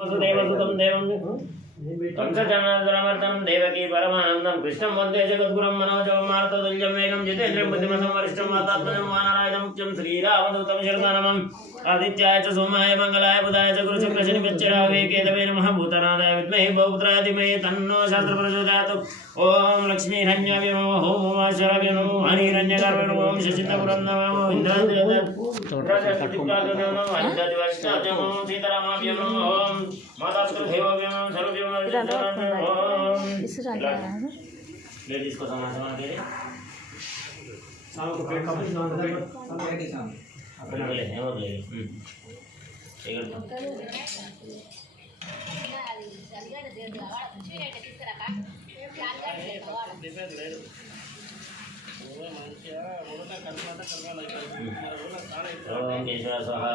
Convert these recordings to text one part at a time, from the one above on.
वसुदेवसुतं देवं कंसजनार्दनमर्दनं देवकी परमानन्दं कृष्णं वन्दे जगद्गुरुं मनोजवं मारुततुल्यं वेगं जितेन्द्रियं बुद्धिमतं वरिष्ठं वातात्मजं वानरायणं मुख्यं श्रीरामदूतं शरणनमम् आदित्याय च सोमाय मंगलाय बुधाय च गुरुशुक्रशनिश्चरावे केतवे नमः भूतनादाय विद्महे भवपुत्राय धीमहि तन्नो शास्त्रः प्रचोदयात् ओम लक्ष्मीहिरण्याय नमः ओम उमाशराय नमः हरिहिरण्यगर्भाय नमः ओम शशिन्दपुरन्दराय नमः इंद्राद्रियाय नमः अनिन्द्रादिवर्षाय नमः सीतारामाय नमः ओम मातास्कृदेवाय नमः सर्वदेवाय नमः ओम लेडीज को समाचार दे रहे शाम को पेट कम अपने वाले हैं और ले एक ओम केशव स्वाहा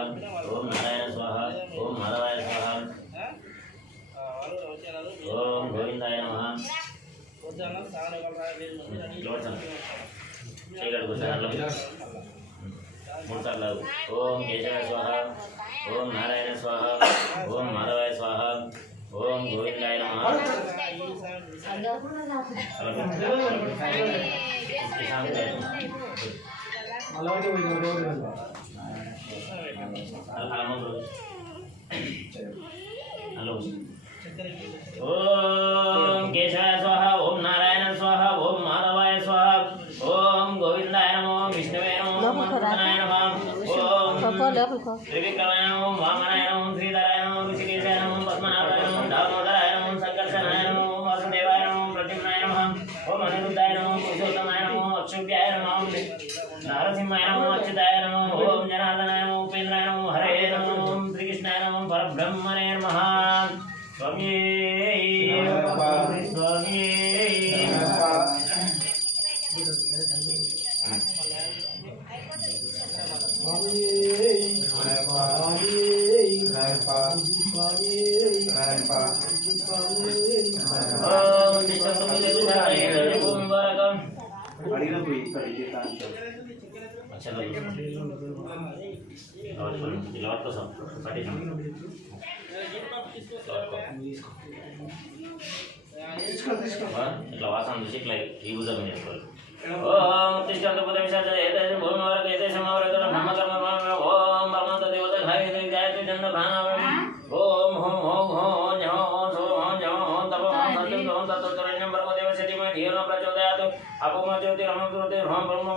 ओम नारायण स्वाहा ओम माधवाय स्वाहा ओम गोविंदाय नमः ओम केशव स्वाहा ओम नारायण स्वाहा ओम माधवाय स्वाहा ओम गोविंदाय नमः हेलो ओम केशवाय स्वाहा ओम नारायण स्वाहा ओम माधवाय स्वाहा ओम गोविंदाय नमो विष्णुवे नमो मनोहराय नमः ओम त्रिविक्रमाय नमो वामनाय नमो श्रीधराय नमो ऋषिकेशाय नमो पद्मनाभाय नमो दामोदराय नमो संकर्षणाय नमो वासुदेवाय नमो प्रद्युम्नाय नमः ओम अनिरुद्धाय नमो पुरुषोत्तमाय नमो अक्षुभ्याय नमः नारसिंहाय नमो अच्युताय नमो ओम जनार्दनाय नमो उपेन्द्राय नमो हरे नमो ओम श्रीकृष्णाय नमो परब्रह्मणे नमः स्वामी स्वामी अच्छा ఇట్లా వాసన చూసి ఇట్లా ఈ భుజం చేసుకోవాలి ఓం తిష్టంత పుదవిశాచ ఏతేష భూమివరక ఏతేష మవరక బ్రహ్మకర్మ ఓం బ్రహ్మంత దేవత ధాయతే గాయత్రి చంద్ర ప్రాణాయామ ఓం హోం హోం హోం జం హోం సో హోం జం హోం తప హోం సత్యం హోం తత్వరణ్యం బ్రహ్మదేవ శతిమ ధీరో ప్రచోదయాత్ అపమ జ్యోతి రమృతే హోం బ్రహ్మ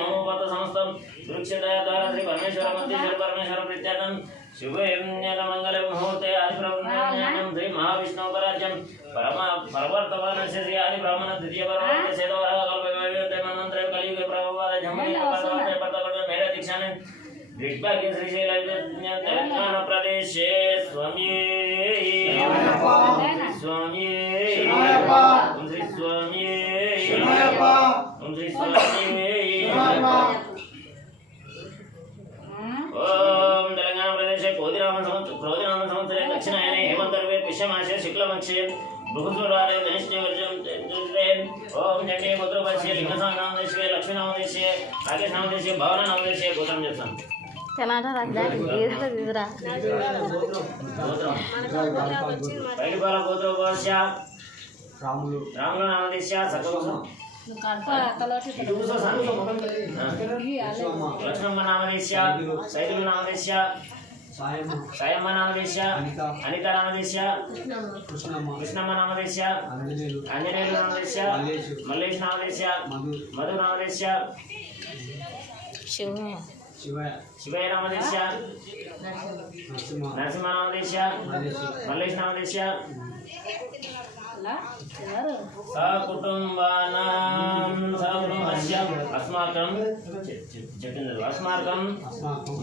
నమోపత సమస్తం వృక్షదయ ద్వారా శ్రీ పరమేశ్వర మంత్రి పరమేశ్వర ప్రత్యానం शुभमंगल मुहूर्ते आदिब्रह्मण्यं श्री महाविष्णु पराज्यं परवर्तमान श्री आदि ब्राह्मण द्वितीय परवर्त सेदवः कल्पवैवते मंत्र कलियुग प्रभवाद जमनी परवर्त पतकट मेरे दीक्षान ऋग्भाग्य श्री शैल तेलंगाना प्रदेश स्वामी स्वामी ओम श्री स्वामी ओम श्री स्वामी ओम तेलंगाना प्रदेश क्रोधिनाम संवत्सरे दक्षिणायने हेमन्तर्वे पुष्यमासे शुक्लपक्षे बृहस्पतिवारे धनिष्ठे वर्षं ओम जन्मे पुत्रपक्षे लिंगसामनामदेशे लक्ष्मीनामदेशे राकेशनामदेशे भवननामदेशे गोत्रं जत्सं टमाटर रखदा इधर पैडिपाल गोत्रोपस्य रामुलु नामदेशे सकलसं लक्ष्मण नामदेश सैदुल नामदेश सायम्म नामदेश अनिता नामदेश कृष्णम्म नामदेश आंजनेय नामदेश मल्लेश नामदेश मधु नामदेश शिवय नामदेश नरसिंह नामदेश मल्लेश नामदेश सकुटुम्बानां अस्माकं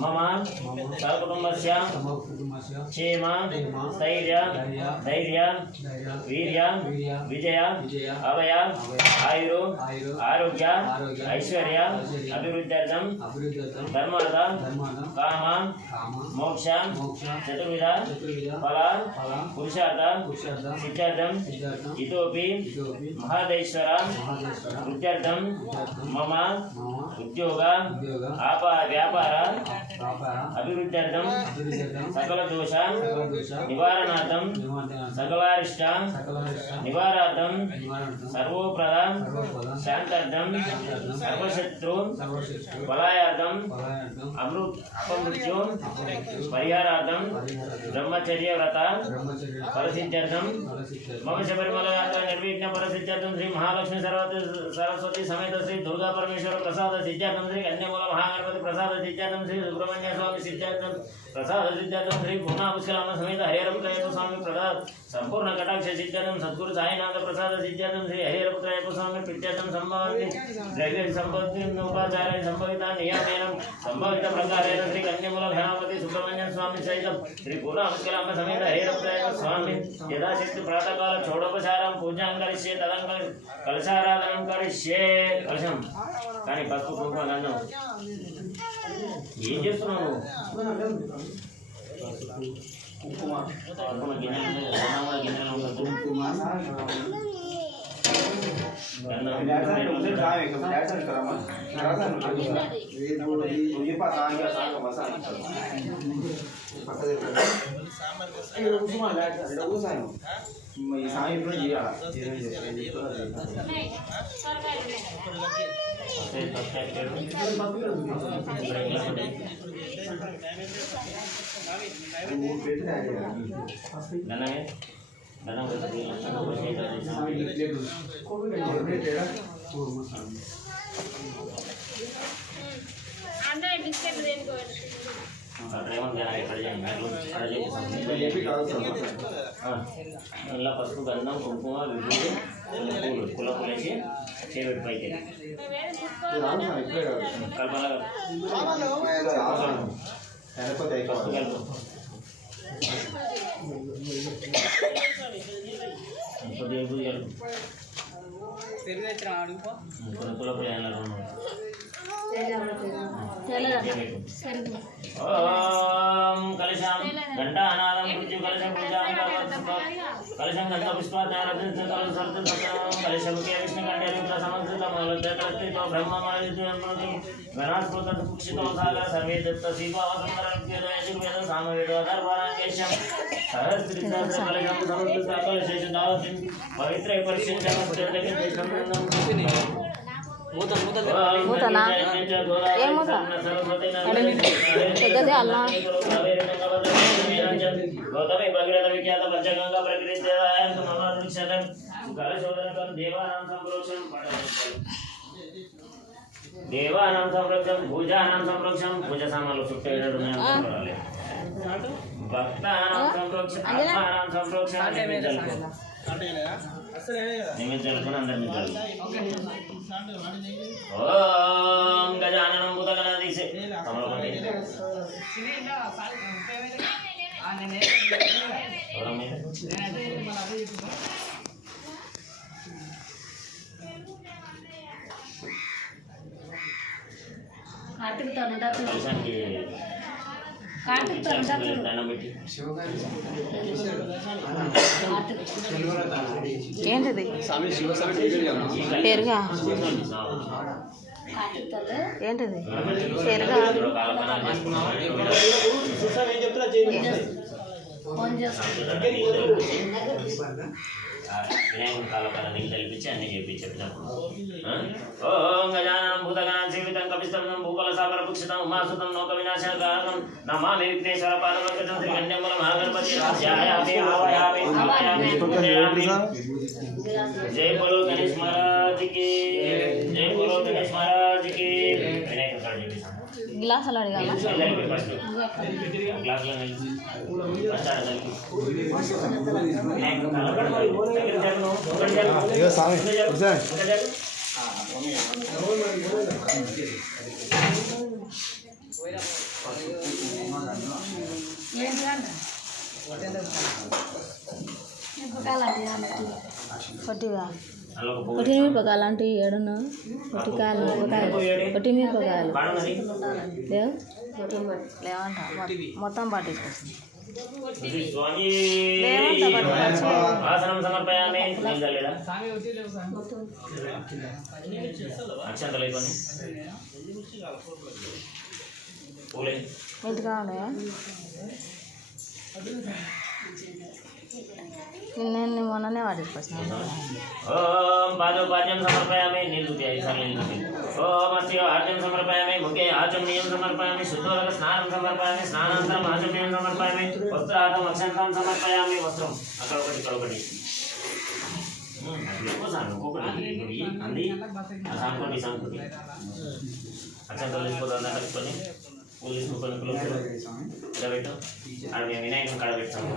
मम सकुटुम्बस्य क्षेम स्थैर्य धैर्य वीर्य विजय अभय आयुरु आरोग्य ऐश्वर्य अभिवृद्ध्यर्थं धर्मार्थ काम मोक्ष चतुर्विध फल पुरुषार्थ सिद्धार्थं इतोपि महादेश्वर वृद्ध्यर्थं मम उद्योग व्यापार अभिवृद्ध्यर्थं सकल సర్వదోష నివారణార్థం సకలారిష్ట నివారార్థం సర్వోప్రద శాంతార్థం సర్వశత్రు వలయార్థం అపమృత్యు పరిహారార్థం బ్రహ్మచర్య వ్రత ఫలసిద్ధ్యర్థం మమ శబరిమల యాత్ర నిర్విఘ్న ఫలసిద్ధ్యర్థం శ్రీ మహాలక్ష్మి సరస్వతి సమేత శ్రీ దుర్గా పరమేశ్వర ప్రసాద సిద్ధ్యర్థం శ్రీ కన్యమూల మహాగణపతి ప్రసాద సిద్ధ్యర్థం శ్రీ సుబ్రహ్మణ్య స్వామి సిద్ధ్యర్థం ప్రసాద సిద్ధ్యర్థం శ్రీ పూర్ణాపుష్కరామ సమేత హరిహరపుత్రయ్యప్ప స్వామి ప్రసాద్ సంపూర్ణ కటాక్ష సిద్ధ్యర్థం సద్గురు సాయినాథ ప్రసాద సిద్ధ్యర్థం శ్రీ హరిహరపుత్రయ్యప్ప స్వామి ప్రీత్యర్థం సంభవంతి ద్రవ్య సంపత్తి ఉపాచార్య సంభవిత నియమేనం సంభవిత ప్రకారేణ శ్రీ కన్యమూల గణపతి సుబ్రహ్మణ్య స్వామి సహితం శ్రీ పూర్ణాపుష్కరామ సమేత హరిహరపుత్రయ్యప్ప స్వామి యథాశక్తి ప్రాతకాల షోడోపచారం పూజాం కరిష్యే తదం కలశారాధనం కరిష్యే కలశం కానీ పసుపు కుంకుమ గంధం ఏం చేస్తున్నావు కుంకుమ గిన్నెలు ఇలా పసుపు గంధం కుంకుమ విభూతి పూలు కుల పూలేసి చేపెట్టి పైకి కల్పన పసుపు కలుపు కొద్దిగా కుల ఓం కలశం ఘంటానాదం మృత్యు కలశం పూజాం కలశం గంధ పుష్పాచారం కలశం విష్ణు కంటే సమస్త గణాస్పృత పుక్షితో సాగర సర్వే దత్త శివావసంతరం సామవేద అధర్వరాంగేశం సహస్రం కలశం సమృత కలశేష దావతిం పవిత్ర పరిశుద్ధం మూతనా ఏం మూత పెద్దది అల్లా గౌతమి భగీరథ విఖ్యాత పంచగంగా ప్రకృతి దేవానాం సంరక్షం పూజానాం సంరక్షం పూజ సామాన్లు చుట్టూ భక్తానాం సంరక్షం ఆత్మానాం సంరక్షం నిమిత్తాలను అందరినీ ఓం గజాననం భూతగణాధీశే ఏంటిది పెరుగా ఏంటిది పెరుగా వినాయకుని కాలకాల నీళ్ళు తెలిపించి అన్ని చెప్పించేటప్పుడు ఓం గజానం భూతగణాం సేవితం కపిస్తం భూపల సాగర భుక్షితం ఉమాసుతం లోక వినాశకారణం నమామి విఘ్నేశ్వర పాదపంకజం శ్రీ కన్యమూల మహాగణపతి ధ్యాయామి ఆవాయామి సమయామి జై బలో గణేష్ మహారాజ్ కి జై బలో గణేష్ మహారాజ్ కి వినాయకుని కాడ చెప్పేసాం గ్లాసులు అడగాల గ్లాసులో పొట్టిగా పొట్టి మిరపకాయలు అంటే ఏడున్నా పొట్టికాయలు పొట్టి మిరపకాయలు లేవు లేవంట మొత్తం పట్టించుకొస్తుంది ఆసనం సమర్పయామి అక్షంతలు అయిపోయి పూలే ఎంత కావాలయా నేను మొన్ననే వాడికి ఓం పాదోపాద్యం సమర్పయామి నిలుద్య ఈసారి ఓం అస్య ఆర్జం సమర్పయామి ముఖే ఆచమనీయం సమర్పయామి శుద్ధోదక స్నానం సమర్పయామి స్నానానంతరం ఆచమనీయం సమర్పయామి వస్త్రార్థం అక్షంతం సమర్పయామి వస్త్రం అక్కడ ఒకటి ఇక్కడ ఒకటి ఒక్కొక్కటి అంది సాంకోటి సాంకోటి అక్షంతలు తీసుకోవద్దు కలుపుకొని పూలు తీసుకొని కడబెట్టు అక్కడ మేము వినాయకుని కడబెట్టాము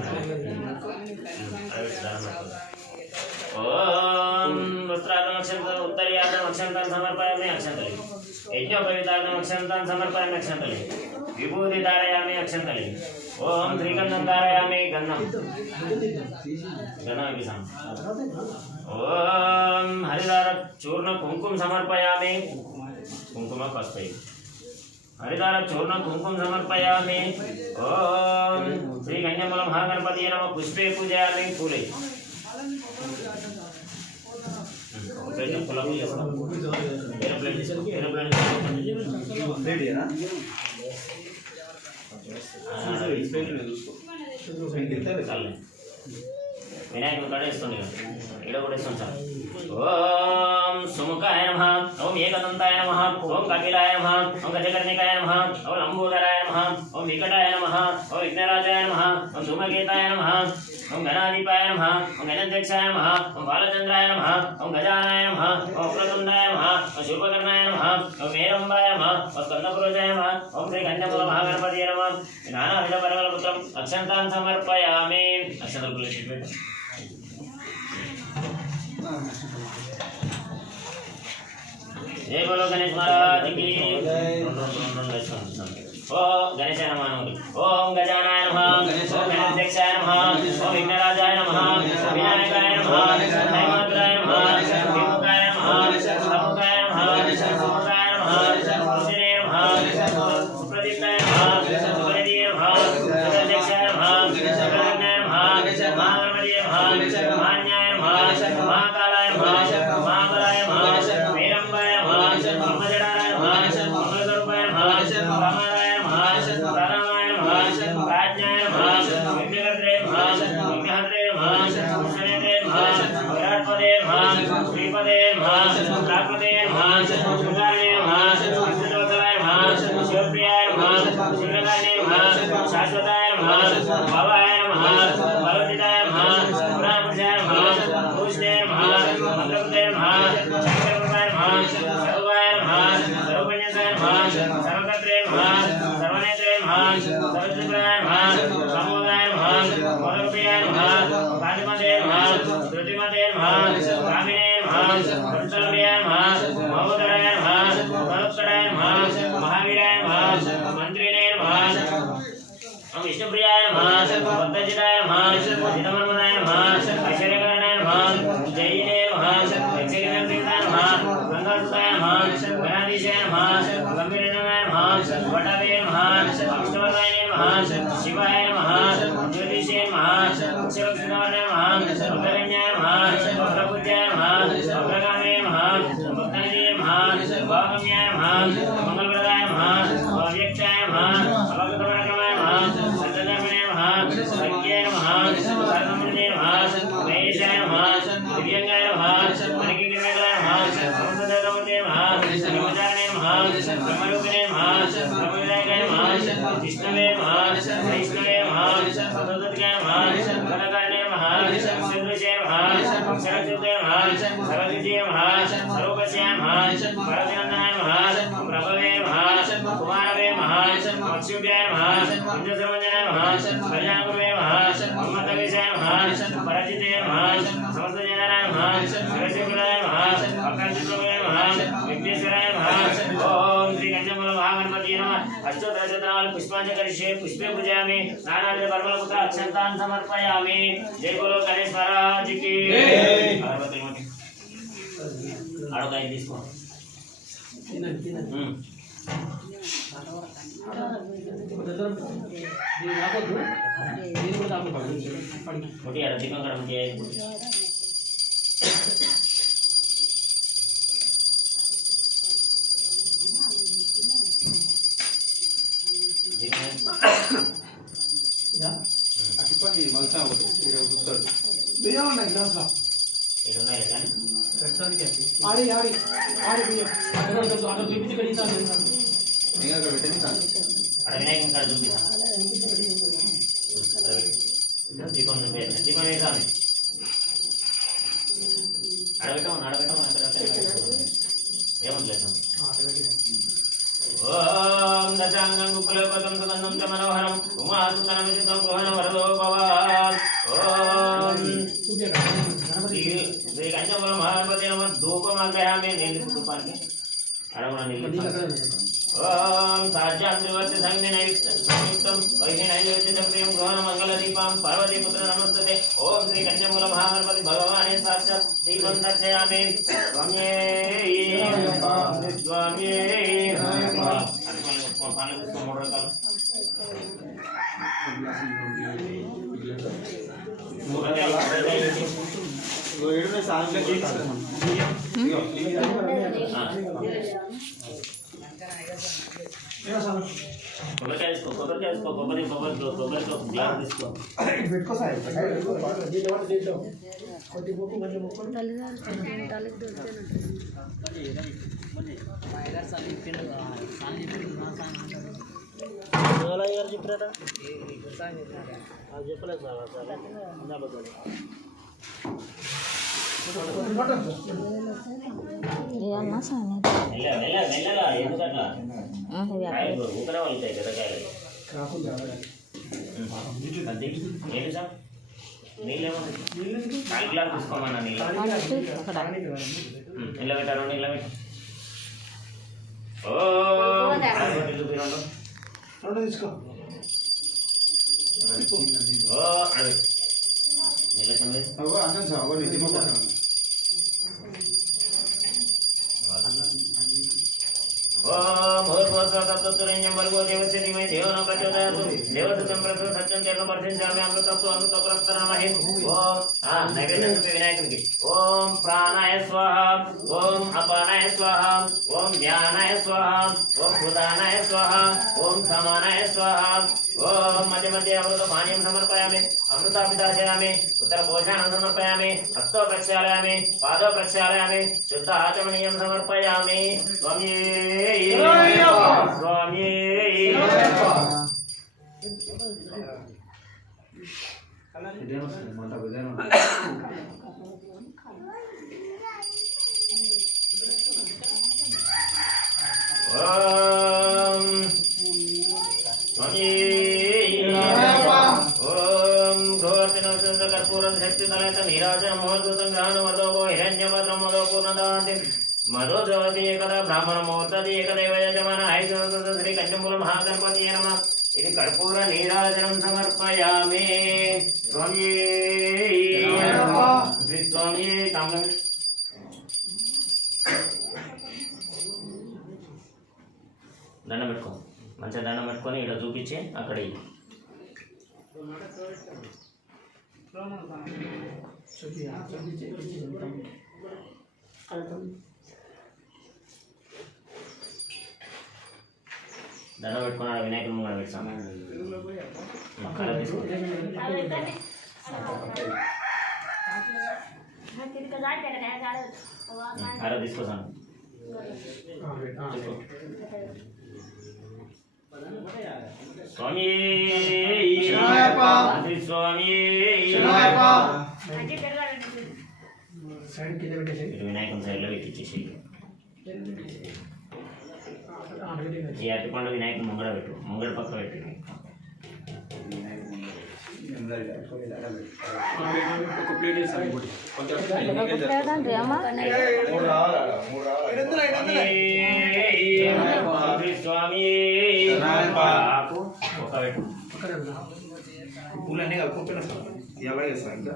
ఓం వస్త్రార్థం అక్షంతం ఉత్తరీయార్థం అక్షంతాన్ని సమర్పయామి అక్షంతలి యజ్ఞోపవీతార్థం అక్షంతాన్ని సమర్పయామి అక్షంతలి విభూతి ధారయామి అక్షంతలి ఓం శ్రీగంధం ధారయామి గంధం గంధం ఇప్పిస్తాం ఓం హరిదార చూర్ణ కుంకుమ సమర్పయామి కుంకుమ పసుపు హరిదార చూర్ణ కుంకుమ సమర్పయామి ఓం శ్రీ కన్యమల మహాగణపతి నమ పుష్పే పూజయామి పూలే వినాయకుడు కాడ ఇస్తుంది ఇక్కడ కూడా ఇస్తుంది సార్ ఓం సుముఖాయ నమః ఓం ఏకదంతాయ నమః ఓం కపిలాయ నమః ఓం గజకర్ణికాయ నమః ఓం లంబోదరాయ నమః ఓం వికటాయ నమః ఓం విఘ్నరాజాయ నమః ఓం ధూమకేతాయ నమః ఓం గణాధిపాయ నమః ఓం గణాధ్యక్షాయ నమః ఓం బాలచంద్రాయ నమః ఓం గజానాయ నమః ఓం వక్రతుండాయ నమః ఓం శూర్పకర్ణాయ నమః ఓం వీరంబాయ నమః ఓం స్కందపురుషాయ నమః ఓం శ్రీ కన్యమల మహాగణపతి నమః నానావిధ పరిమళపుత్రం అక్షంతాన్ సమర్పయామి అక్షంతలు పులిచిపెట్టు जय बोलो गणेश महाराज की ओम गणेशाय नमः ओम गजानाय नमः ओम गणाध्यक्षाय नमः ओम विघ्नराजाय नमः विनायकाय नमः हेमवराय नमः विमुखाय नमः समुखाय नमः समुखाय नमः सुदिने नमः सुप्रदीप्ताय नमः सुप्रदीय नमः सुप्रदीक्षाय नमः सुप्रदन्नाय नमः महागणपति नमः महान्याय नमः महाकालाय नमः महाबलाय नमः वीरंबाय नमः ब्रह्मजडाय नमः मंगलस्वरूपाय नमः ब्रह्मराय नमः प्राणाय नमः प्राज्ञाय नमः विघ्नकर्त्रे नमः विघ्नहर्त्रे नमः विष्णुपते नमः विराट्पदे नमः श्रीपदे नमः प्रापदे नमः शृंगारणे नमः कृष्णोत्तराय नमः शिवप्रियाय नमः शिवकारिणे नमः शाश्वताय नमः भवाय नमः भगवतिताय नमः पुराणपुरुषाय नमः भूषणे नमः मंत्रपते नमः शंकरप्रभाय नमः सर्वाय नमः सर्वज्ञाय नमः सर्वकर्त्रे नमः सर्वनेत्रे नमः सर्वत्रिपुराय नमः समोदाय नमः मोदरूपियाय नमः कांतिमते नमः धृतिमते नमः कामिने नमः वत्सलप्रियाय नमः महोदराय नमः महोत्तराय नमः महावीराय नमः मंत्रिणे नमः विष्णुप्रियाय नमः भक्तजिताय नमः हितमन्मनाय नमः ऐश्वर्यकरणाय नमः जयिने नमः यक्षगिरिनाय नमः गंगासुताय नमः गणाधीशाय नमः गंभीरनाय नमः वटावे नमः विष्णुवर्धाय नमः शिवाय नमः ज्योतिषे नमः शिवकृष्णाय नमः रुद्रगण्याय नमः रुद्रपूज्याय नमः रुद्रगामे नमः भक्ताय नमः भावम्याय नमः मंगलप्रदाय नमः अव्यक्ताय नमः अवगतपराक्रमाय नमः सत्यधर्मणे नमः सत्याय नमः सर्वमूर्ते नमः महेशाय नमः दिव्यांगाय नमः मणिकिरीटाय नमः समस्तदेवतामूर्ते नमः श्रीमचारणे नमः ब्रह्मरूपिणे नमः ब्रह्मविनायकाय नमः विष्णवे नमः वैष्णवे नमः सततत्काय नमः गणकारिणे नमः सिद्धविषये नमः अक्षरज्योते नमः सर्वजिते नमः सर्वोपस्याय नमः परदिनन्दनाय नमः प्रभवे नमः कुमारवे नमः अक्षुभ्याय नमः कुञ्जसर्वजनाय नमः कल्याणगुरवे नमः उन्मत्तविषयाय नमः परजिते नमः समस्तजनाय नमः शिवशंकराय नमः अकाशप्रभवे नमः विघ्नेश्वराय नमः ओम श्री कन्यमल महागणपति नमः अष्टोत्तरशतनामानि पुष्पांजलि करिष्ये पुष्पे पूजयामि नानाविध परिमलपुत्र अक्षतान् समर्पयामि जय बोलो गणेश महाराज की अड़गाई తీసుకో ఒకటి అధికం కడ ముట్టి ఇటు ఉన్నాయి కానీ అక్కడ వినాయకుని కాడ చూపిస్తా దీపం దీపం వేసాను ఆడబెట్టమని అక్కడ ఏమట్లేదు ఓం దశాంగం కుకులపతం సుగంధం చ మనోహరం ఉమాసుతనమితం గోహన వరదో భవాన్ ఓం శ్రీ కంచముల మహాగణపతి నమ ధూపమాగ్రయామి నేను ధూపానికి అడగన నిలిపి ఓం సాధ్యాంత్రివర్తి సంయుక్తం వైహి నైవేద్యం ప్రియం గోహన మంగళ దీపం పార్వతీ పుత్ర నమస్తే ఓం శ్రీ కంచముల మహాగణపతి భగవానే సాక్షాత్ దీపం దర్శయామి స్వామ్యే స్వామ్యే మూడు రకాలు కొబ్బరికాయ తీసుకో కొబ్బరితో గ్లాస్ తీసుకో చెప్పారా చెప్పలేదు మెల్లగా ఎందుకట్లా ఊకనే వెళ్తాయి పెద్దకాయలు ఏంటి సార్ నీళ్ళేమో కాల్ గ్లాస్ తీసుకోమన్నా నీళ్ళ పెట్టారు నీళ్ళ పెట్టు ఓ తీసుకో ఓ అడవి నీళ్ళ ఓం భూర్భువస్వతత్తురేణ్యం భర్గో దేవస్య ధీమహి ధియో నః ప్రచోదయాత్ దేవదూతం ప్రసన్న సత్యం జగపర్శించామి అమృతత్వ అమృతప్రస్తరామహి ఓం నైవేద్యం వినాయకునికి ఓం ప్రాణాయ స్వాహ ఓం అపానాయ స్వాహ ఓం ధ్యానాయ స్వాహ ఓం భూదానాయ స్వాహ ఓం సమానాయ స్వాహ ఓం మధ్య మధ్య అమృత పానీయం సమర్పయామి అమృతాభిదాశయామి ఉత్తరపోషాణం సమర్పయామి హస్తో ప్రక్షాళయామి పాదో ప్రక్షాళయామి శుద్ధ ఆచమనీయం సమర్పయామి స్వామి స్వామి ఓం స్వామి ఓం ఘోర్తినవసంత కర్పూరం శక్తితలైత నీరాజన మహోద్భుతం గ్రహణ మదోగో హిరణ్యభద్రం మదో పూర్ణదాంతి మధో ద్రవతి ఏకదా బ్రాహ్మణ ముహూర్తది ఏకదేవ యజమాన ఐదు శ్రీ కంచమూల మహాగణపతి నమ ఇది కర్పూర నీరాజనం సమర్పయామి స్వామి శ్రీ స్వామి తామ్రం దండం పెట్టుకో మంచిగా దండం పెట్టుకొని ఇక్కడ చూపించి అక్కడ దండం పెట్టుకుని ఆడ వినాయకుని ముంగడ పెడతాం కళ తీసుకో అలా తీసుకోసాను స్వామి స్వామి వినాయకుని సైడ్లో ఎక్కిచ్చేసి ఈ అరటిపండు వినాయకుని ముంగడ పెట్టు ముంగడ పక్క పెట్టు స్వామి పూలన్నీ కలుపుకుంటున్నా ఎలా చేస్తా ఇంకా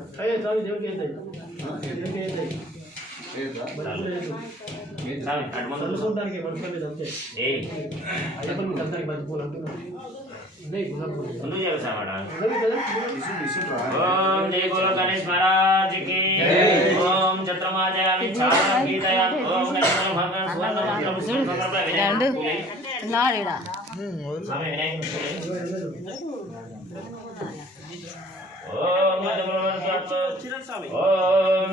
ఓం జయ గురు గణేష్ మహారాజ్ కి ఓం చత్రమాజయామి గీతయామి ఓం ఓం ఓం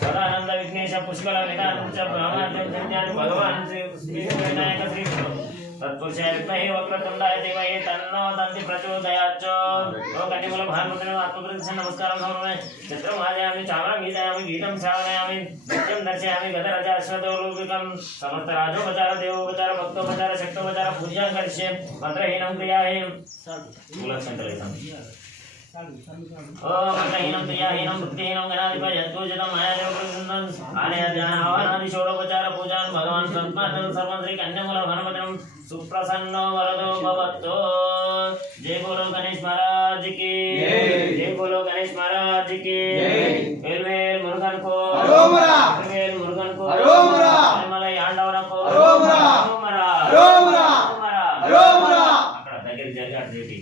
సదానంద విఘ్నేశ పుష్కల నిదానం చ బ్రహ్మాండం సంధ్యాని భగవాన్ శ్రీ వినాయక శ్రీ తత్పురుషాయ విద్మహే వక్రతుండాయ ధీమహి తన్నో దంతి ప్రచోదయాత్. ఓ కటిమూల భానుమతులను ఆత్మప్రదక్షిణ నమస్కారం సమర్పయామి. చిత్రం ఆదయామి చామరం గీతయామి గీతం శ్రావయామి నిత్యం దర్శయామి గతరజ అశ్వతోలూపికం సమర్థ రాజోపచార దేవోపచార భక్తోపచార శక్తోపచార పూజాం కరిష్యే. మంత్రహీనం క్రియాహీనం మూలక్షంతలేసం. ఓం మంత్రహీనం క్రియాహీనం భక్తిహీనం గణాధిప యద్భూషితం మాయాదేవప్రసన్నం ఆలయ ధ్యాన ఆవాహనాది షోడోపచార పూజాన్ భగవాన్ సంస్మాతం సర్వం శ్రీ కన్యమూల హనుమతం సుప్రసన్నో వరదో భవతో. జై బోలో గణేష్ మహారాజ్ కి జై బోలో గణేష్ మహారాజ్ కి. వేల్వేల్ మురుగన్ కో వేల్వేల్ మురుగన్ కో మలై ఆండవనకో అక్కడ దగ్గరికి జరిగి అటు చేటి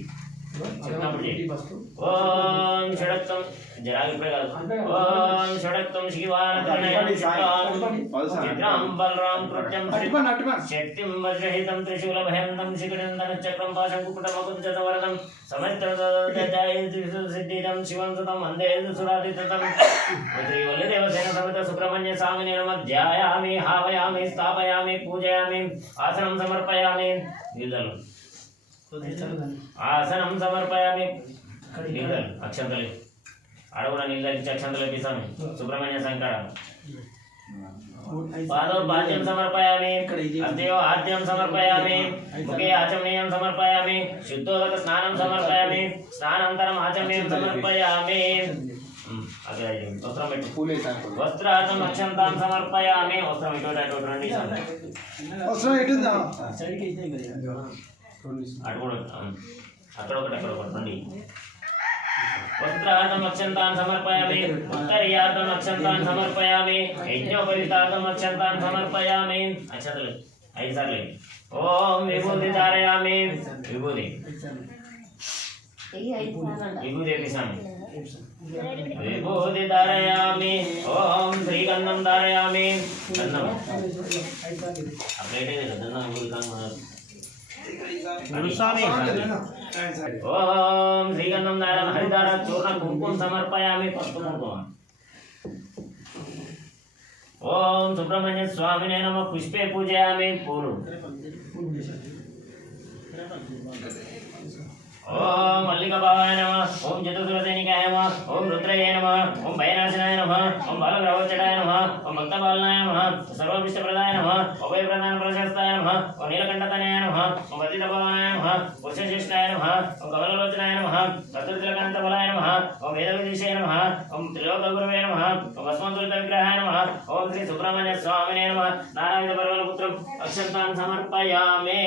ఓం షడత్వం జరాలు ఇప్పుడే కాదు. ఓం షడత్వం శివానందనయం చిత్రం బలరాం కృత్యం శక్తిం వజ్రహితం త్రిశూలభయంతం శిఖిడందన చక్రం పాశం కుకుటమకుంచవరదం సమస్తం శివం సుతం వందే సురాదితం. శ్రీవల్లిదేవసేన సమేత సుబ్రహ్మణ్య స్వామిని నమః ధ్యాయామి హావయామి స్థాపయామి పూజయామి ఆసనం సమర్పయామి. ఆసనం సమర్పయామి. అక్షంతలు అడవున నీళ్ళకి అక్షంతలు పిసామి సుబ్రహ్మణ్య శంకర. పాదోర్భాజ్యం సమర్పయామి. అద్యో ఆద్యం సమర్పయామి. ముఖే ఆచమనీయం సమర్పయామి. శుద్ధోదక స్నానం సమర్పయామి. స్నానానంతరం ఆచమనీయం సమర్పయామి. వస్త్రం పెట్టు. వస్త్రార్థం అక్షంతాం సమర్పయామి. వస్త్రం ఇటు అటు రండి. అటు కూడా అక్కడ ఒకటి అక్కడ ఒకటి రండి. వస్త్రార్థం అక్షంతాన్ సమర్పయామి. ఉత్తరీయార్థం అక్షంతాన్ సమర్పయామి. యజ్ఞోపవీతార్థం అక్షంతాన్ సమర్పయామి. అక్షంతలు 5 సార్లు. ఓం విభూతి ధారయామి. విభూతి విభూతి వేపిస్తాను. విభూతి ధారయామి. ఓం శ్రీగంధం ధారయామి. గంధం ఆ ప్లేట్ అయితే గంధం ఓం శ్రీగంధం దారం హరిదార చూర్ణ కుంకుమ సమర్పయామి. పసుపు కుంకుమ. ఓం సుబ్రహ్మణ్య స్వామినే నమః పుష్పే పూజయామి. పూలు. ఓం మల్లికాభావాయ నమః. ఓం చతుర్దశనికాయ నమః. ఓం రుద్రయ నమః. ఓం భయనాశనాయ నమః. ఓం బాలగ్రహోచ్చటాయ నమః. ఓం భక్తపాలనాయ నమః. సర్వవిష్టప్రదాయ నమః. అభయప్రదాన ప్రశస్తాయ నమః. ఓం నీలకంఠతనయాయ నమః. ఓం పతితపావనాయ నమః. పురుషశిష్టాయ నమః. ఓం కమలలోచనాయ నమః. చతుర్తిలకాంతబలాయ నమః. ఓం వేదవిదీశాయ నమః. ఓం త్రిలోకగురవే నమః. ఓం భస్మంతులిత విగ్రహాయ నమః. ఓం శ్రీ సుబ్రహ్మణ్య స్వామినే నమః. నారాయణ పర్వతపుత్రం అక్షంతాన్ సమర్పయామి.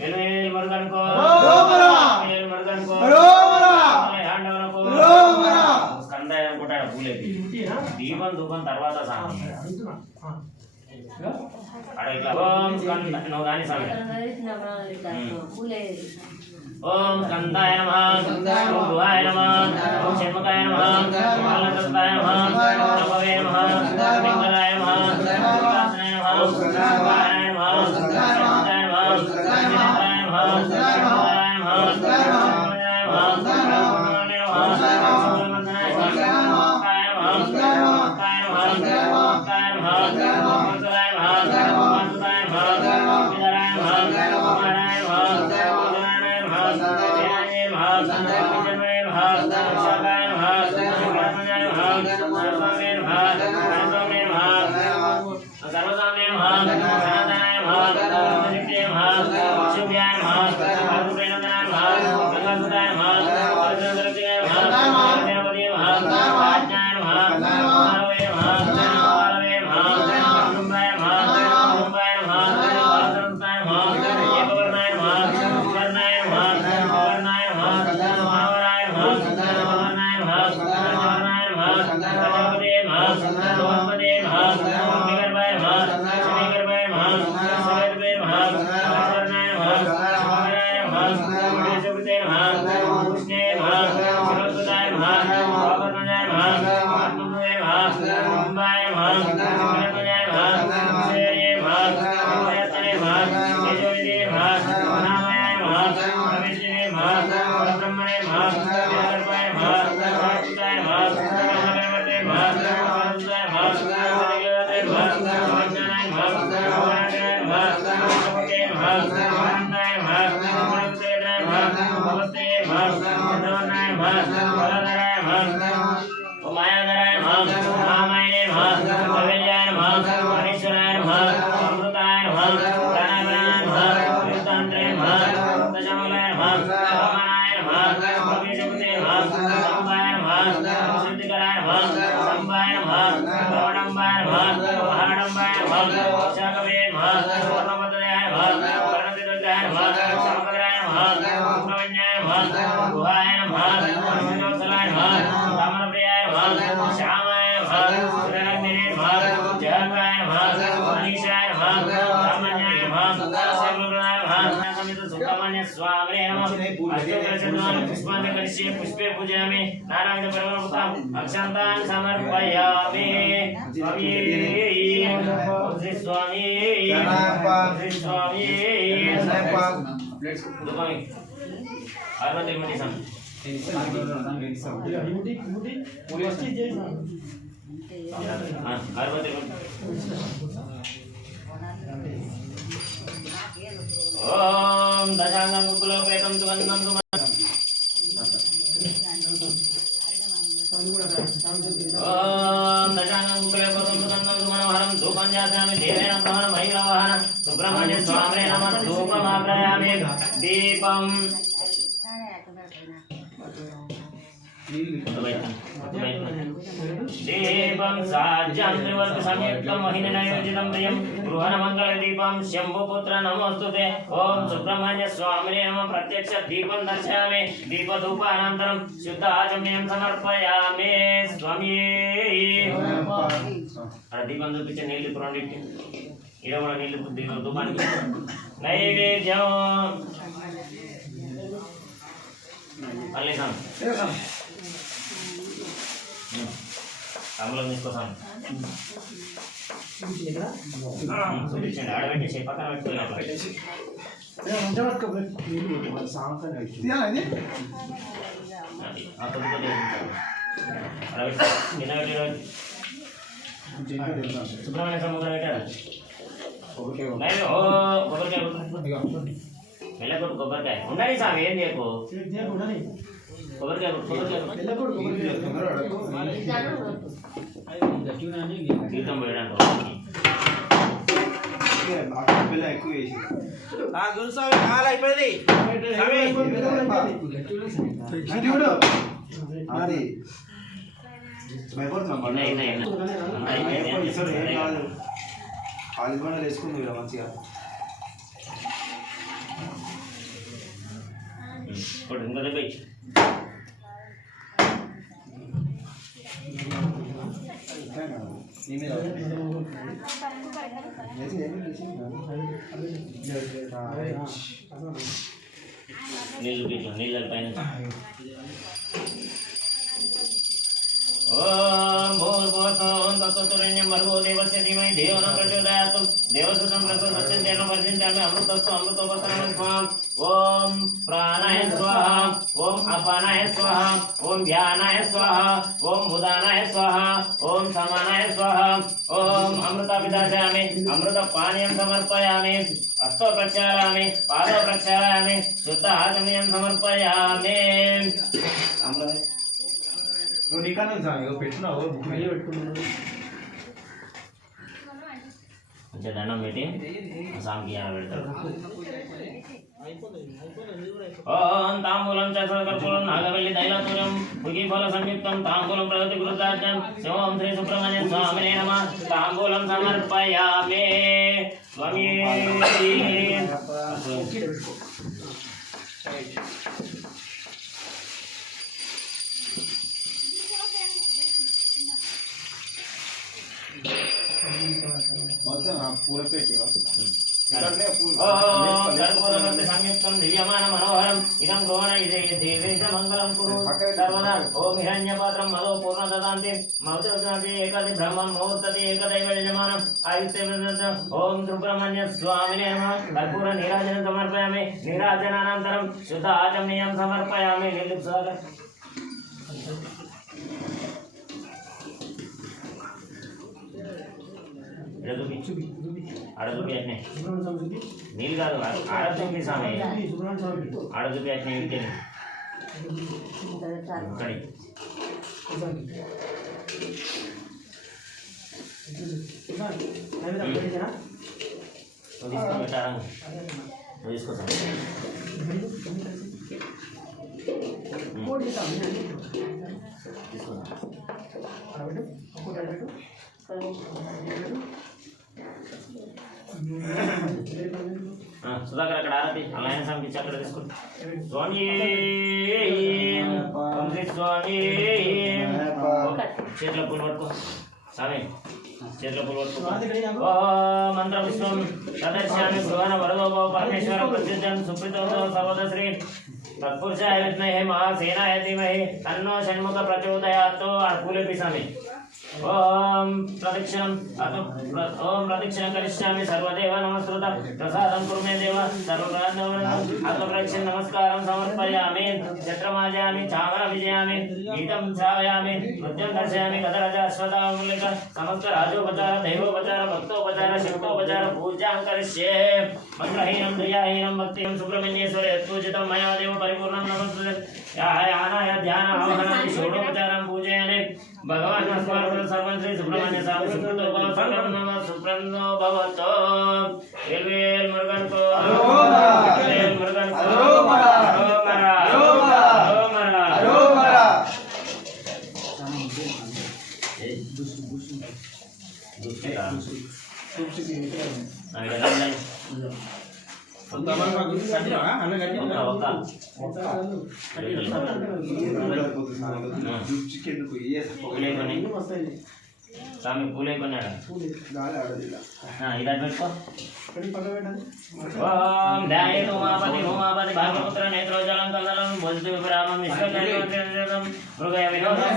వేల్వేల్ మురుగన్ కో మురుగన్ కో ఆండవన కో స్కందయ అనుకుంటాడు. పూలేపి దీపం ధూపం తర్వాత సామి అక్కడ ఇట్లా. ఓం స్కంద నువ్వు కానీ సామి. ఓం స్కందాయ నమః. ఓం భువాయ నమః. ఓం షణ్ముఖాయ నమః. ఓం బాలకృష్ణాయ నమః. ఓం నమవే నమః. ఓం పింగళాయ నమః. ఓం వాసనాయ నమః. ఓం స్కందాయ నమః. ఓం స్కందాయ నమః. ఓం జినేంద్రాయ నమః. ఓం జినేంద్రాయ నమః. ఓం జినేంద్రాయ నమః. ఓం జినేంద్రాయ నమః. ఓం జినేంద్రాయ నమః. కాయ నమః. కాయ నమః. కాయ నమః. వంశరాయ నమః. వంశరాయ నమః. విదరాయ నమః. విదరాయ Namaste. ఓం మాయాధరాయ నమః రామాయణే నమః కవిల్యాయ నమః మహేశ్వరాయ నమః అమృతాయ నమః ప్రాణాయ నమః విద్యాంత్రే నమః దశమలాయ నమః వామనాయ నమః భవిష్యపతే నమః సంభాయ నమః సిద్ధికరాయ నమః సంభాయ నమః ప్రవడంబాయ నమః మహాడంబాయ నమః శాకవే నమః పూర్ణపదయాయ నమః వర్ణతిరుద్రాయ నమః సమపదరాయ నమః సుబ్రహ్మణ్యాయ నమః గుహాయ నమః విజయోత్సలాయ నమః రామప్రియాయ నమః శ్యామాయ నమః సురగ్నినే నమః జయకాయ నమః మనీషాయ నమః రామన్యాయ నమః శివప్రదాయ నమః సమిత సుబ్రహ్మణ్య స్వామినే నమః అష్టోత్తరశతనామ పుష్పాన్ని కలిసి పుష్పే పూజయామి నారాయణ పరమపుత్రం అక్షంతాన్ సమర్పయామి స్వామి శ్రీ స్వామి శ్రీ స్వామి దుబాయ్ అరవై మనిషం అరవై ఓం దశాంగం కులోపేతం సుగంధం ఓం దశాంగం కులోపేతం సుగంధం సుమనోహరం ధూపం జాసామి దేవేన ప్రహణ మహిళవాహన సుబ్రహ్మణ్య స్వామినే నమః ధూపమాగ్రయామి దీపం దీపం సాజ్యం త్రివర్గ సంయుక్తం మహిళనయోజితం ప్రియం గృహనమంగళ దీపం శంభుపుత్ర నమోస్తుతే ఓం సుబ్రహ్మణ్య స్వామినే నమః ప్రత్యక్ష దీపం దర్శయామి దీపధూపానంతరం శుద్ధ ఆచమ్యం సమర్పయామి స్వామి అక్కడ దీపం చూపించే నీళ్ళు ఇప్పుడు ఇక్కడ కూడా నీళ్ళు ధూపానికి నైవేద్యం మళ్ళీ అమలం తీసుకోసాను చూపించండి ఆడబెట్టేసి పక్కన పెట్టుకుని సుబ్రహ్మణ్య సముద్రం పెట్టారా కొబ్బరికాయ వెళ్ళకూడదు కొబ్బరికాయ ఉండాలి సామి ఏం చేయకు కొబ్బరికాయ జీతం పెట్టడానికి వేసుకుంది మంచిగా ఇంకో దెబ్బ నీళ్ళు పీచు నీళ్ళ పైన ఓం భూర్భువస్సుం తత్తుతుర్యం భర్గో దేవస్య ధీమహి ధియో న ప్రచోదయాత్ దేవసుతం ప్రసోదస్యం తేన వర్ధించామి అమృతస్సు అమృతోపసరణం స్వాహ ఓం ప్రాణాయ స్వాహ ఓం అపానాయ స్వాహ ఓం ధ్యానాయ స్వాహ ఓం ఉదానాయ స్వాహ ఓం సమానాయ స్వాహ ఓం అమృత విదాశయామి అమృత పానీయం సమర్పయామి హస్తో ప్రక్షాళయామి పాదో ప్రక్షాళయామి శుద్ధ ఆచమయం సమర్పయామి నువ్వు నీకన్నా పెట్టినావు కొంచెం దండం పెట్టి సాంకి పెడతారు ఓం తాంబూలం చర్పూలం నాగవల్లి దైవతులం భుగిఫల సంయుక్తం తాంబూలం ప్రగతి గురుదాజ్యం శివం శ్రీ సుబ్రహ్మణ్య స్వామినే నమః తాంబూలం సమర్పయామి స్వామి పూల పెట్టి సంయుక్తం దివ్యమాన మనోహరం ఇదం గోణ ఇదే దేవేశ మంగళం కురు సర్వనా ఓం హిరణ్యపాత్రం మదో పూర్ణ దదాంతి మౌతోజాతి ఏకది బ్రహ్మం ముహూర్తతి ఏకదైవ యజమానం ఆయుష్తే ఓం సుబ్రహ్మణ్య స్వామినే నమః కర్పూర నీరాజనం సమర్పయామి నీరాజనానంతరం శుద్ధ ఆచమనీయం సమర్పయామి నీళ్ళు సాగర్ ఆడ చూపి అట్నే నీళ్ళు కాదు ఆడ చూపి స్వామి ఆడ చూపి అట్నే ఇంకేది సుధాకర్ అక్కడ ఆరతి అలాయన స్వామికి ఇచ్చి అక్కడ తీసుకుంటా స్వామి స్వామి చేతిలో పూలు పట్టుకో స్వామి చేతిలో పూలు పట్టుకో మంత్ర విశ్వం సదర్శ్యామి భగవాన వరదో పరమేశ్వర ప్రసిద్ధం సుప్రీతో సర్వదశ్రీ తత్పురుషాయ విద్మహే మహాసేనాయ ధీమహి తన్నో షణ్ముఖ ప్రచోదయాత్తో పూలేపి స్వామి ఓం ప్రదక్షిణం ఓం ప్రదక్షిణం కరిష్యామి సర్వదేవ నమస్కృత ప్రసాదం కుర్మే దేవ సర్వప్రదక్షిణ నమస్కారం సమర్పయామి చక్రమాజయామి చామర విజయామి గీతం శ్రావయామి నృత్యం దర్శయామి కథరజ అశ్వతాములిక సమస్త రాజోపచార దైవోపచార భక్తోపచార శివోపచార పూజాం కరిష్యే మంత్రహీనం క్రియాహీనం భక్తిహీనం సుబ్రహ్మణ్యేశ్వర యత్పూజితం మయా దేవ పరిపూర్ణం నమస్తే యానాయ ధ్యాన ఆవహనాన్ని షోడోపచారం పూజయామి భగవాన్ నమస్కారం सर्वं श्री सुब्रह्मण्य स्वामी सुब्रतो भव सर्वं नमः सुब्रह्मण्यो भवतो वेल मुरुगन को वेल मुरुगन को मरा స్వామి పూలే కొన్నాడా ఇలా పెట్టుకో ఓం ధ్యాయేతు ఉమాపతి ఉమాపతి భాగవపుత్ర నేత్రోజలం కదలం బుద్ధి విరామం విశ్వకర్మం మృగయ వినోదం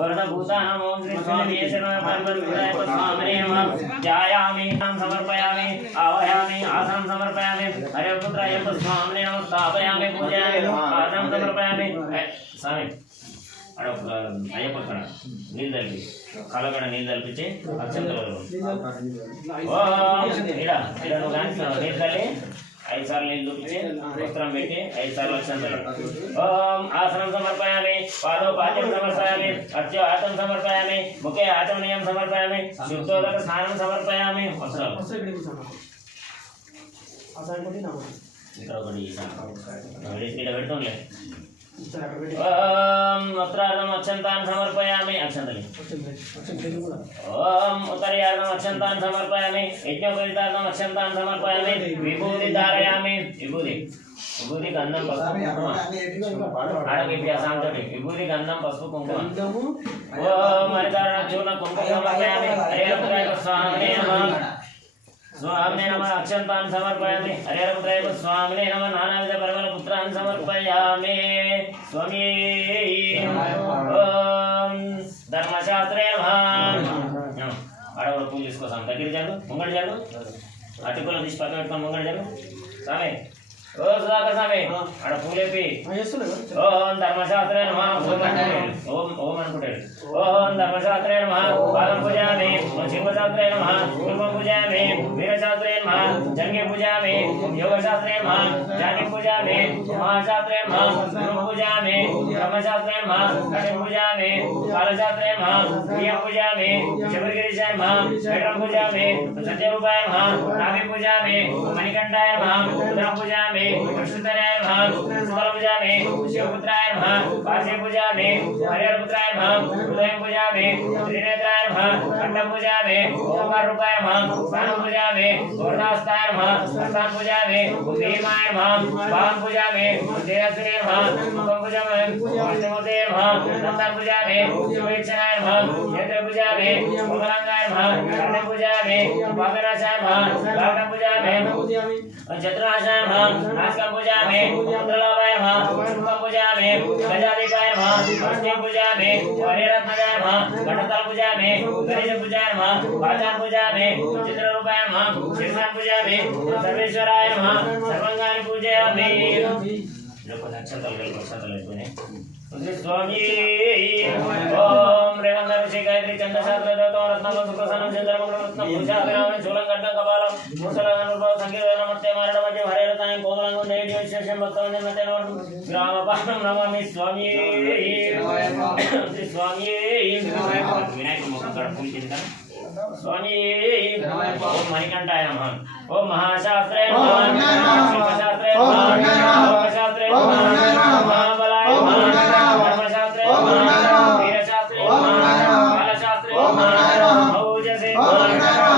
వరద భూతానం ఓం శ్రీ స్వామి స్వామి ధ్యాయామి సమర్పయామి ఆవయామి ఆసనం సమర్పయామి హరిపుత్ర అయ్యప్ప స్వామి స్థాపయామి పూజయామి ఆసనం సమర్పయామి స్వామి అయ్యప్ప నీళ్ళు తలిపి కలగడ నీళ్ళు తలిపించి అక్షంతలు నీళ్ళు తల్లి 5 సార్లు నీళ్ళు చూపించి వస్త్రం పెట్టి 5 సార్లు అక్షంతలు ఓం ఆసనం సమర్పయామి పాదో పాద్యం సమర్పయామి అర్చో ఆతం సమర్పయామి ముఖే ఆచమనీయం సమర్పయామి శుద్ధోదక స్నానం సమర్పయామి వస్త్రాలు ఇక్కడ ఒకటి ఇక్కడ పెడుతుండే ఓం ఉత్తరార్ధం అక్షంతాన్ సమర్పయామి అక్షంతలి ఓం ఉత్తరీయార్ధం అక్షంతాన్ సమర్పయామి యజ్ఞోపవీతార్ధం అక్షంతాన్ సమర్పయామి విభూతి ధారయామి విభూతి గంధం పసుపు ఆడకి విభూతి గంధం పసుపు కుంకుమ ఓం హరితారణ చూర్ణ కుంకుమ సమర్పయామి స్వామి स्वामिने नमः अक्षंतान् समर्पयामि हरिहरपुत्राय स्वामिने नमः नानाविध परमपुत्रान् समर्पयामि स्वामी ओम धर्मशास्त्रे नमः आडवळ पुलिस కోసం దగ్గర జరు ముంగడ జరు అటుకుల తీసి పక్కన పెట్టుకొని ముంగడ జరు స్వామి ఓ సుధాకర్ స్వామి ఆడ పూలేపి ఓం ధర్మశాస్త్రే నమః ఓం ఓం అనుకుంటాడు ఓం ధర్మశాస్త్రే నమః పాదం పూజామి శివశాస్త్రే నమః కుర్మం పూజామి వీరశాస్త్రే నమః జంగే పూజామి యోగశాస్త్రే నమః జాని పూజామి మహాశాస్త్రే నమః గురు పూజామి బ్రహ్మశాస్త్రే నమః కటి పూజామి కాలశాస్త్రే నమః ప్రియం పూజామి శబరిగిరీశాయ నమః వేటం పూజామి సత్యరూపాయ నమః నాభి పూజామి మణికంఠాయ నమః రుద్రం పూజామి విష్ణుధరాయ నమః సుమల పూజామి శివపుత్రాయ నమః కాశీ పూజామి హరిహరపుత్రాయ నమః హృదయం పూజామి త్రినేత్రాయ నమః కంఠం పూజామి ఓంకార రూపాయ నమః స్నానం పూజామి గోర్ధాస్తాయ నమః హస్తాన్ పూజామి భీమాయ నమః పాదం పూజామి దేవశ్రీ నమః ముఖం పూజామి విష్ణుమూర్తే నమః దంతాన్ పూజామి శివీక్షణాయ నమః నేత్ర పూజామి మంగళాంగాయ నమః కంఠం పూజామి పాపనాశాయ నమః గాఢం పూజామి చతుర్నాశాయ నమః నాశకం పూజామి మంత్రలాభాయ నమః శుభం పూజామి గజాధిపాయ నమః అష్టే పూజామి హరిరత్నజాయ నమః గణతల పూజామి గణేశ పూజాయ నమః పాచాన్ పూజామి చిత్రరూపాయ నమః శివాన్ పూజామి సర్వేశ్వరాయ నమః సర్వంగాని పూజయామి स्वामी ओम रेवंदर ऋषि गायत्री चंद्रशास्त्र देवता रत्नम सुप्रसन्नम चंद्रमंगल रत्नम पूजा विराम शूलंगड्ड कपालम मुसलगन उद्भव संगीत नमस्ते मारड मध्य हरे रताय कोमलंगम नेडी विशेषम भक्तवंदन मते नमः ग्राम पाठम नमामि स्वामी స్వామి వినాయక ముఖం కూడా పూజించిన స్వామి ఓం మణికంఠాయ నమః ఓం మహాశాస్త్రే నమః శిల్పశాస్త్రే నమః లోకశాస్త్రే నమః మహాబలాయ నమః ధర్మశాస్త్రే నమః వీరశాస్త్రే నమః కాలశాస్త్రే నమః ఔజసే నమః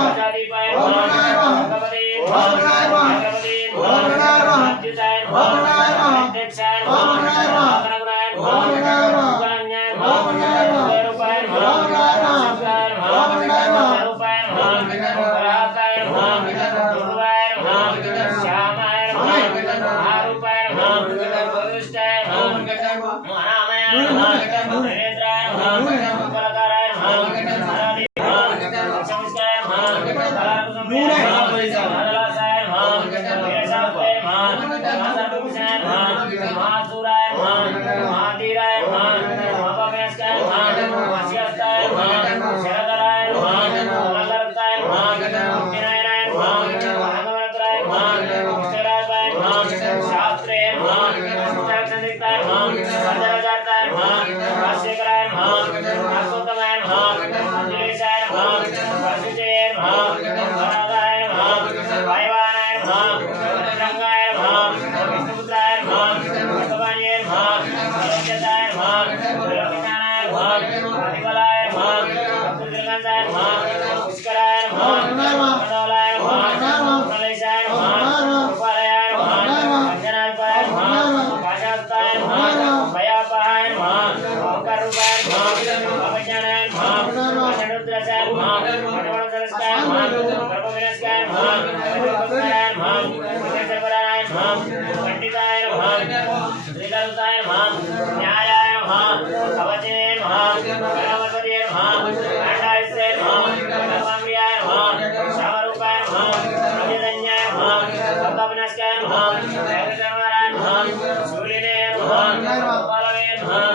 ప్రజాదీపాయ నమః భగవతే నమః భగవతే నమః అద్యుతాయ నమః అధ్యక్షాయ నమః ఆగణగుణాయ నమః ఉగణ్యాయ నమః రూపాయ నమః శివాయ నమః రూపాయ నమః వరాహాయ నమః దుర్వాయ నమః శ్యామాయ నమః ఆరూపాయ నమః వరుష్టాయ నమః మహామయ నమః నరేంద్రాయ నమః ఉపలకారాయ నమః హరాది నమః సంస్కాయ నమః కళాకుసంప్రదాయ నమః హరలాసాయ నమః వీరశాస్త్రాయ నమః మాతృభూషాయ నమః మహాసూరాయ నమః మహాధీరాయ నమః మహాపవ్యాస్కాయ నమః వశ్యస్తాయ నమః శరధరాయ నమః మంగళస్తాయ నమః ముక్తినాయనాయ నమః భగవంతురాయ నమః అక్షరాయ నమః శాస్త్రే నమః శిక్షాక్షదిక్తాయ నమః సంజయజాతాయ నమః రాజశేఖరాయ నమః అశ్వత్థమాయ నమః అంజలేశాయ నమః వశిష్ఠాయ నమః వరదాయ నమః వాయువానాయ నమః రంగాయ నమః విష్ణుపుత్రాయ నమః భగవాన్యే నమః సరోజతాయ నమః విలోకితానాయ నమః ప్రతిఫలాయ నమః అబ్దుల్గంధాయ నమః పుష్కరాయ నమః కడోలాయ నమః ప్రళేశాయ నమః కృపాలయాయ నమః అంజనాల్పాయ నమః కాశాస్తాయ నమః భయాపహాయ నమః ఓంకారూపాయ నమః అభిజ్ఞానాయ నమః అషడుద్రశాయ నమః అటవణసరస్కాయ నమః గర్భవినస్కాయ నమః విద్యుత్కాయ నమః విద్యాచర్వరాయ నమః పండితాయ నమః శ్రీకరుతాయ నమః న్యాయాయ నమః కవచే నమః గణపతయే నమః కాండాయసే నమః కర్మాంగ్రియాయ నమః శ్యామరూపాయ నమః అభిధన్యాయ నమః భక్తవినాశకాయ నమః వేదకర్మరాయ నమః శూలినే నమః గోపాలవే నమః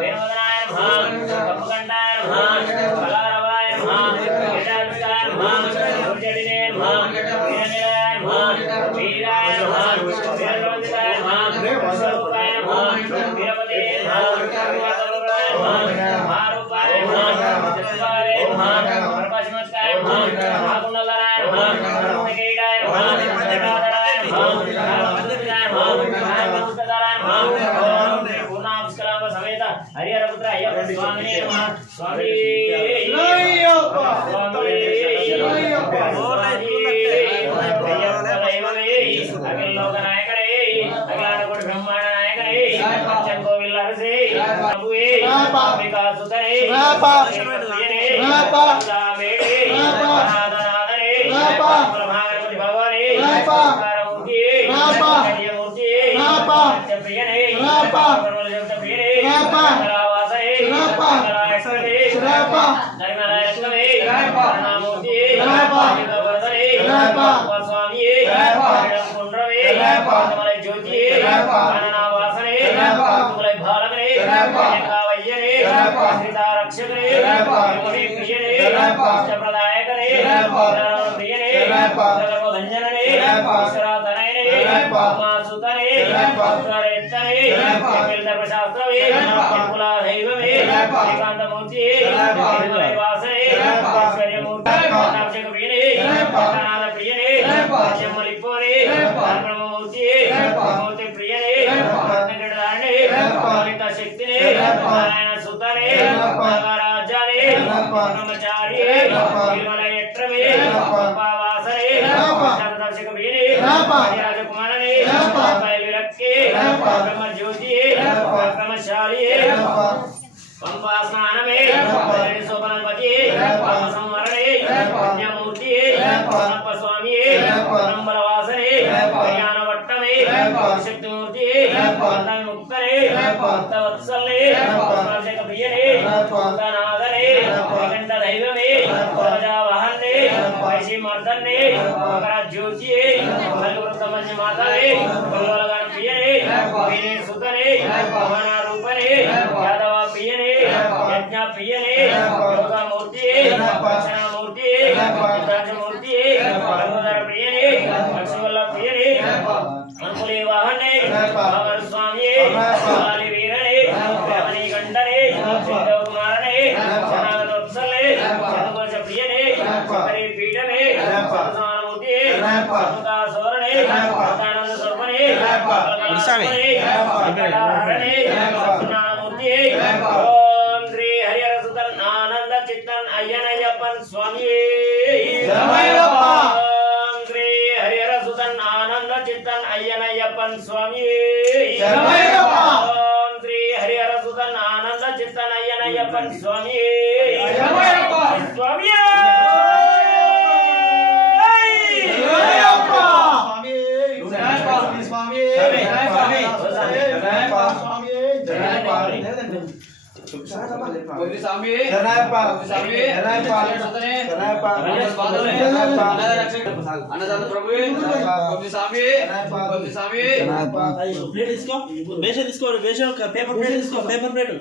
వేణువదనాయ నమః కప్పుకంఠాయ నమః కళారవాయ నమః గిరిజాభిషాయ నమః గురుజడినే నమః వీరనిలయాయ నమః వీరాయ నమః వీరలోకితాయ నమః విశ్వరూపాయ నమః వీరపతే నమః వీరతరుణాయ నమః మహారూపాయ నమః చతుర్బాహే నమః ప్రపశ్మస్కాయ నమః ఆగుణలరాయ నమః రత్నకిరీటాయ నమః జటాధరాయ నమః వందితాయ నమః పుస్తకాయ నమః పూర్ణాపుష్కరాంబ సమేత హరిహరపుత్ర అయ్యప్ప స్వామినే నమః స్వామి అఖిలోక నాయకడే అఖిలాండకోటి బ్రహ్మాండ నాయకడే పంచకోవిల్ అరసే ప్రభువే వికాసుతరే రామేడే నాదనాదరే మహాగణపతి భగవానే ఓంకారమూర్తి కళ్యమూర్తి పంచప్రియనే ప్రియనే కళావాసనే కళాయస్వరే నరిమలాయస్వరే కరుణామూర్తి వర్ధనే స్వామియే కుండ్రవే మలై జ్యోతి వాసనే మలై భాలకనే కావయ్యనే సీతారక్షకనే ప్రియనే ప్రదాయకనే ప్రియనే గర్భభంజననే ఈశ్వరాతనయనే ఉమాసుతనే పుత్రరేత్తనే శాస్త్రవే కులా దైవమే శ్రీకాంతమూర్తి వాసనే ఐశ్వర్యమూర్తి ప్రియనే నాద ప్రియనే చెమ్మలిపోనే బ్రహ్మమూర్తి మూర్తి ప్రియనే రత్నగడదానే లలిత శక్తినే నారాయణ సుతనే నాగరాజానే బ్రహ్మచారి నిర్మలయత్రమే వాసనే దర్శక ప్రియనే రాజకుమారనే విరక్తి బ్రహ్మజ్యోతి బ్రహ్మశాలి పంపాస్నానమే సోపనపతి సంవరణే పుణ్యమూర్తి స్వామి బ్రహ్మవాసనే జ్ఞానవట్టమే శక్తిమూర్తి ముక్తనే భక్తవత్సలే ప్రియనే నాదనే కంఠ దైవమే ప్రజావహనే వైశీమర్దనే జ్యోతి వృత్తమంజ మాతవే ప్రియనే వీరే సుతనే రూపనే యాదవ ప్రియనే యజ్ఞ ప్రియనే యోగమూర్తి దక్షిణామూర్తి రాజమూర్తి గంగోదర ప్రియనే లక్ష్మీవల్ల ప్రియనే అనుకులే వాహనే స్వామి వీరనే గండనే కుమారనే శరణాగతోత్సలే చంద్రకోశ ప్రియనే శబరి పీఠమే సమానమూర్తి సోరణే ఆనంద స్వరూపనే హరణే సత్యనారాయణమూర్తి ఓం శ్రీ హరిహర సుతన్ ఆనంద చిత్తన్ అయ్యనయ్యప్పన్ స్వామి ఓం శ్రీ హరిహర సుతన్ ఆనంద చిత్తన్ అయ్యనయ్యప్పన్ స్వామి ఓం శ్రీ హరిహర సుతన్ ఆనంద చిత్తన్ అయ్యనయ్యప్పన్ స్వామి స్వామి అన్నదాత ప్రభువే స్వామి స్వామి ప్లేట్ తీసుకో బేషన్ తీసుకో బేషన్ పేపర్ ప్లేట్ తీసుకో పేపర్ ప్లేట్